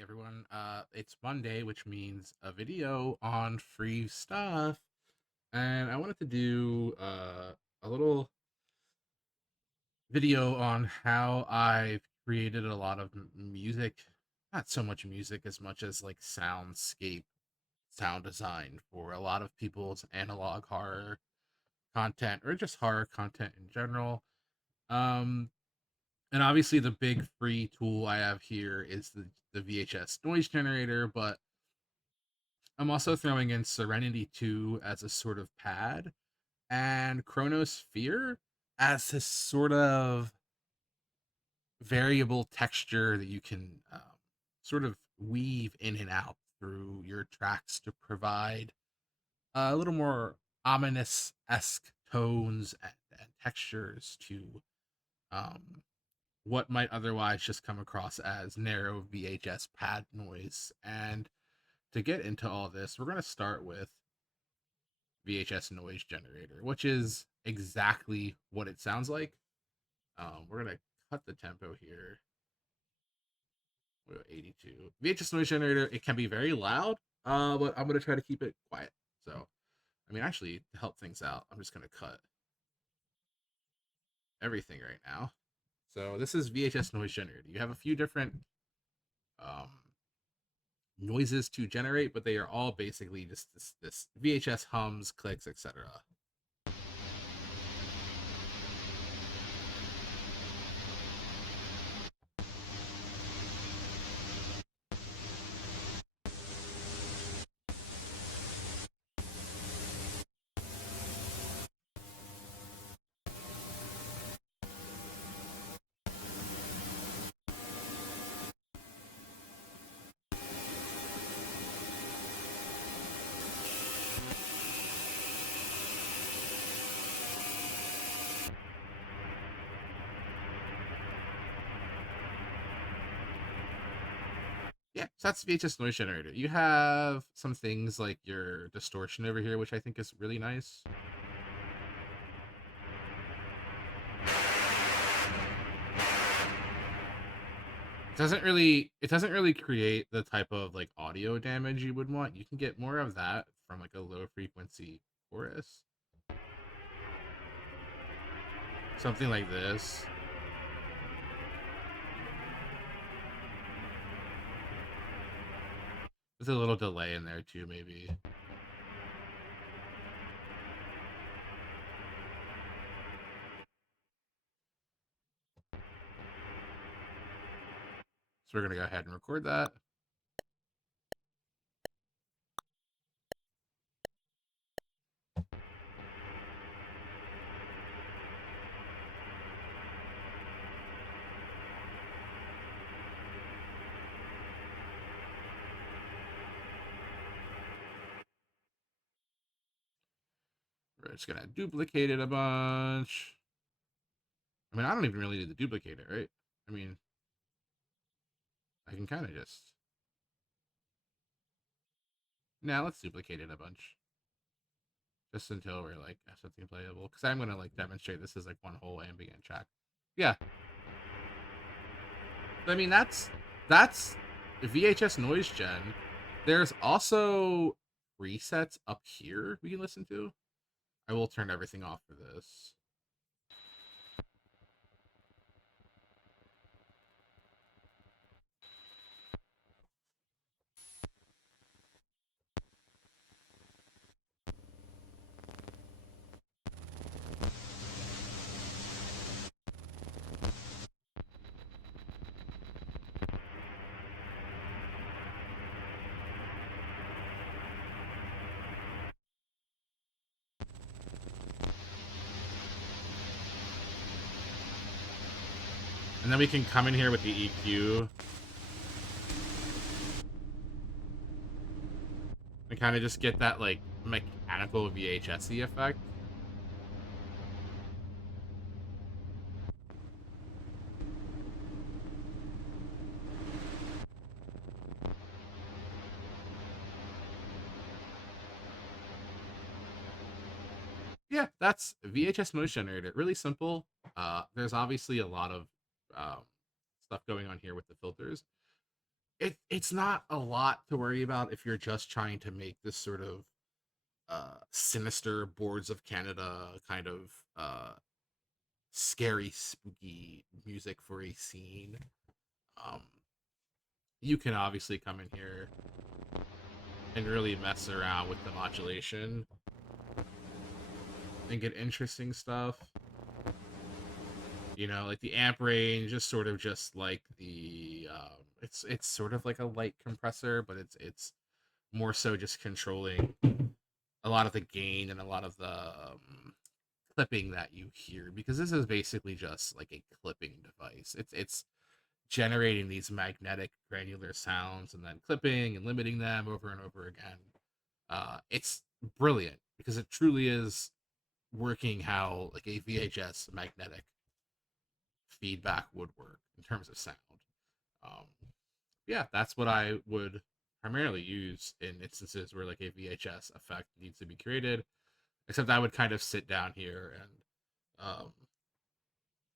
Hey everyone, it's Monday, which means a video on free stuff, and I wanted to do a little video on how I've created a lot of music, not so much music as much as like soundscape sound design for a lot of people's analog horror content or just horror content in general. Um, and obviously the big free tool I have here is the VHS noise generator, but I'm also throwing in Serenity 2 as a sort of pad and Chronosphere as this sort of variable texture that you can sort of weave in and out through your tracks to provide a little more ominous esque tones and textures to um, what might otherwise just come across as narrow VHS pad noise. And to get into all this, we're going to start with VHS noise generator, which is exactly what it sounds like. We're gonna cut the tempo here. We're at 82. VHS noise generator. It can be very loud, but I'm gonna try to keep it quiet. So, I mean, actually, to help things out, I'm just gonna cut everything right now. So this is VHS noise generator. You have a few different um, noises to generate, but they are all basically just this VHS hums, clicks, etc. Yeah, so that's VHS noise generator. You have some things like your distortion over here, which I think is really nice. It doesn't really create the type of like audio damage you would want. You can get more of that from like a low frequency chorus. Something like this. With a little delay in there too, maybe. So we're gonna go ahead and record that. We're just gonna duplicate it a bunch. I mean, I don't even really need to duplicate it, right? I mean, I can kind of just. Now let's duplicate it a bunch. Just until we're like have something playable. Because I'm gonna like demonstrate this as like one whole ambient track. Yeah. I mean that's VHS noise gen. There's also presets up here we can listen to. I will turn everything off for this. And then we can come in here with the EQ and kind of just get that like mechanical VHS-y effect. Yeah, that's VHS noise generator. Really simple. There's obviously a lot of um, stuff going on here with the filters. it's not a lot to worry about if you're just trying to make this sort of sinister Boards of Canada kind of scary, spooky music for a scene. Um, you can obviously come in here and really mess around with the modulation and get interesting stuff. You know, like the amp range is sort of just like the it's sort of like a light compressor, but it's more so just controlling a lot of the gain and a lot of the clipping that you hear, because this is basically just like a clipping device. It's generating these magnetic granular sounds and then clipping and limiting them over and over again. It's brilliant because it truly is working how like a VHS magnetic feedback would work in terms of sound. Um, yeah, that's what I would primarily use in instances where like a VHS effect needs to be created. Except I would kind of sit down here and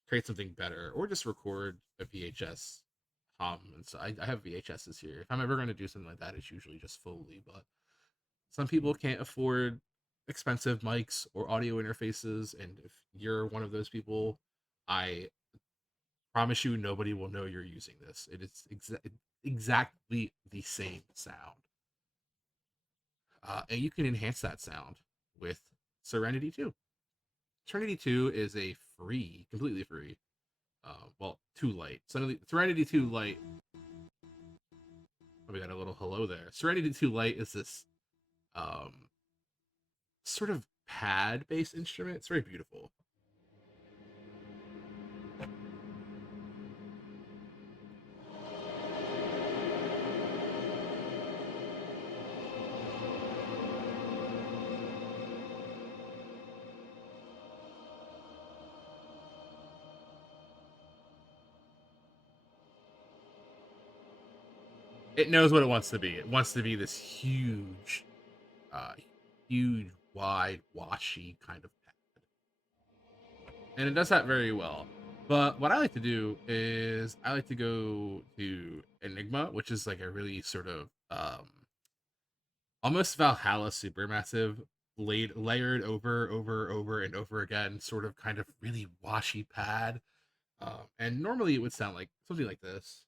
create something better, or just record a VHS hum. And so I have VHSs here. If I'm ever going to do something like that, it's usually just Foley. But some people can't afford expensive mics or audio interfaces, and if you're one of those people, I promise you nobody will know you're using this. It is exactly the same sound. And you can enhance that sound with Serenity 2. Serenity 2 is a free, completely free, well, 2 Lite. Serenity 2 Lite, oh, we got a little hello there. Serenity 2 Lite is this um, sort of pad-based instrument. It's very beautiful. It knows what it wants to be. It wants to be this huge, uh, huge, wide, washy kind of pad, and it does that very well. But what I like to do is I like to go to Enigma, which is like a really sort of almost Valhalla Supermassive, layered over and over again, sort of kind of really washy pad. And normally it would sound like something like this.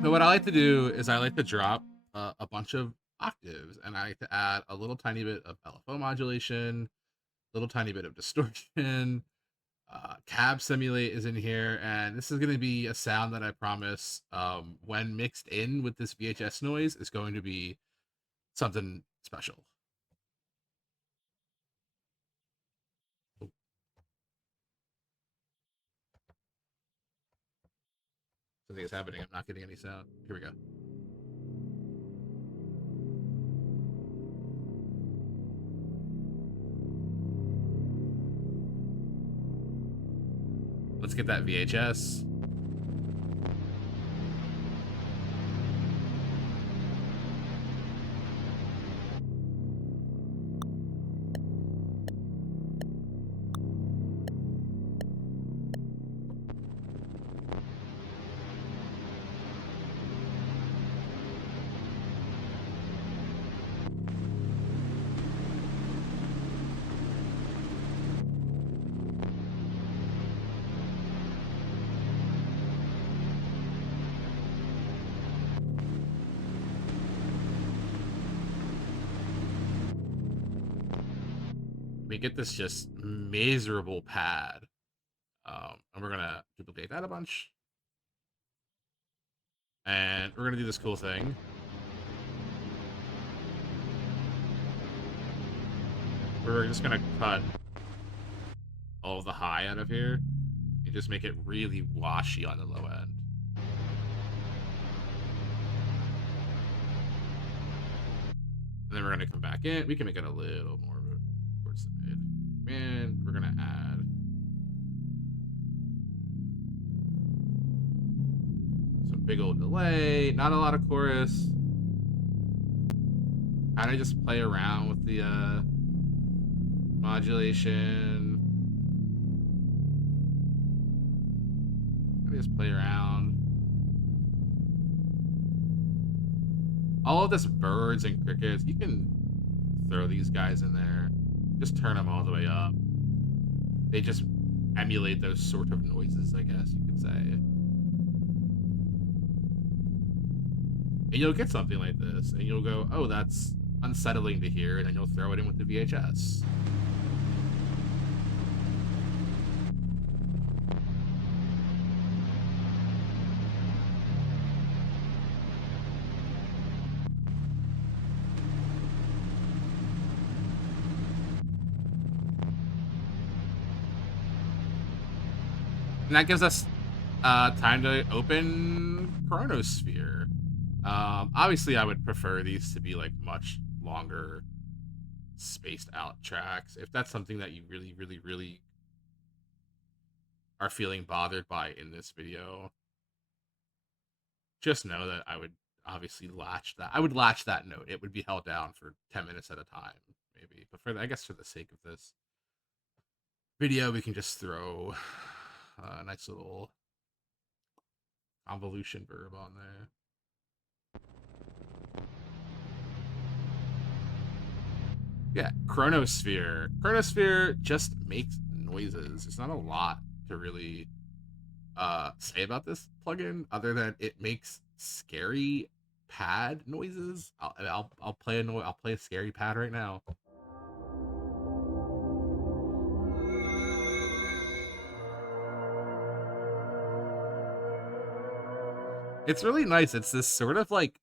So what I like to do is I like to drop a bunch of octaves, and I like to add a little tiny bit of LFO modulation, a little tiny bit of distortion. Cab Simulate is in here, and this is going to be a sound that I promise, when mixed in with this VHS noise, is going to be something special. Oh, something is happening. I'm not getting any sound. Here we go. Let's get that VHS. We get this just miserable pad. And we're gonna duplicate that a bunch. And we're gonna do this cool thing. We're just gonna cut all of the high out of here and just make it really washy on the low end. And then we're gonna come back in. We can make it a little more towards the mid. And we're gonna add some big old delay, not a lot of chorus. Kind of just play around with the modulation. Let me just play around. All of this birds and crickets, you can throw these guys in there. Just turn them all the way up. They just emulate those sort of noises, I guess you could say. And you'll get something like this, and you'll go, oh, that's unsettling to hear, and then you'll throw it in with the VHS. And that gives us time to open Chronosphere. Obviously, I would prefer these to be like much longer, spaced out tracks. If that's something that you really, really, really are feeling bothered by in this video, just know that I would obviously latch that. I would latch that note. It would be held down for 10 minutes at a time, maybe. But I guess for the sake of this video, we can just throw a nice little convolution verb on there. Yeah, Chronosphere. Chronosphere just makes noises. There's not a lot to really say about this plugin other than it makes scary pad noises. I'll play I'll play a scary pad right now. It's really nice. It's this sort of like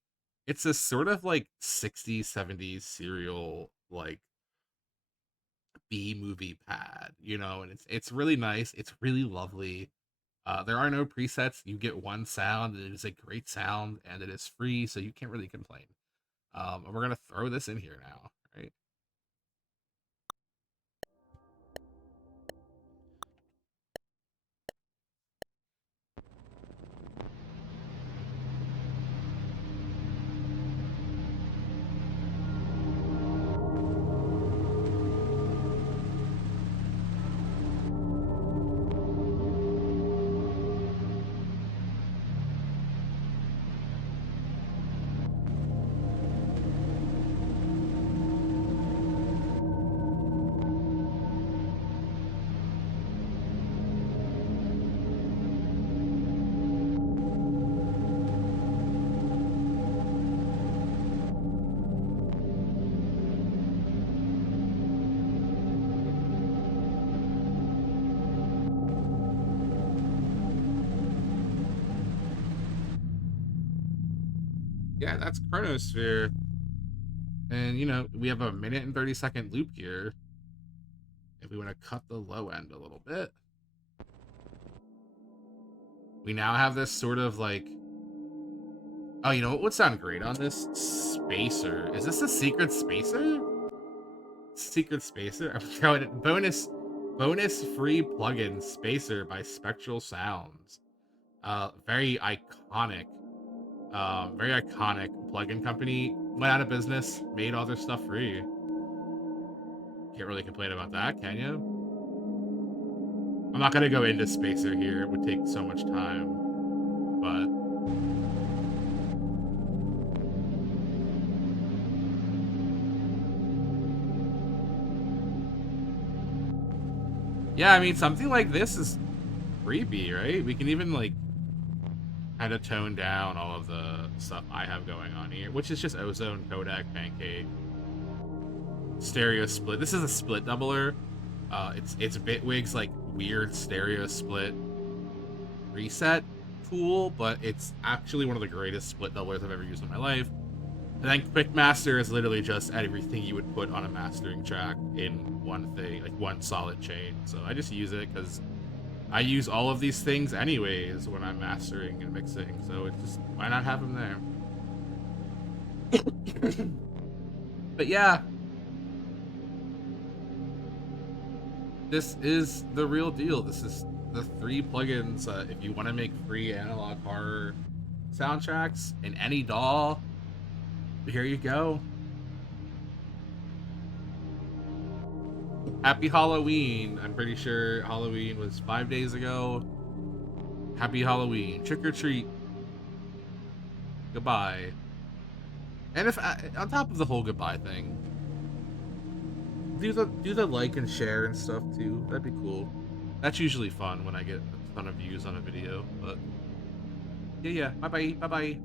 60s 70s serial like B movie pad, you know, and it's really nice. It's really lovely. There are no presets. You get one sound, and it is a great sound, and it is free, so you can't really complain. And we're gonna throw this in here now, right? Yeah, that's Chronosphere. And you know, we have a minute and 30-second loop here. If we want to cut the low end a little bit, we now have this sort of like, oh, you know what would sound great on this? Spacer. Is this a secret spacer? Secret spacer? I'm throwing it. Bonus free plugin Spacer by Spectral Sounds. Very iconic. Very iconic plugin company. Went out of business, made all their stuff free. Can't really complain about that, can you? I'm not gonna go into Spacer here. It would take so much time. But yeah, I mean, something like this is creepy, right? We can even like kind of tone down all of the stuff I have going on here, which is just Ozone, Kodak, Pancake, stereo split. This is a split doubler. It's Bitwig's like weird stereo split reset tool, but it's actually one of the greatest split doublers I've ever used in my life. And then Quick Master is literally just everything you would put on a mastering track in one thing, like one solid chain. So I just use it because I use all of these things anyways when I'm mastering and mixing. So it's just, why not have them there? But yeah, this is the real deal. This is the 3 plugins. If you want to make free analog horror soundtracks in any DAW, here you go. Happy Halloween. I'm pretty sure Halloween was 5 days ago. Happy Halloween. Trick or treat. Goodbye. And if on top of the whole goodbye thing, do the like and share and stuff too. That'd be cool. That's usually fun when I get a ton of views on a video. But yeah, yeah. Bye bye. Bye bye.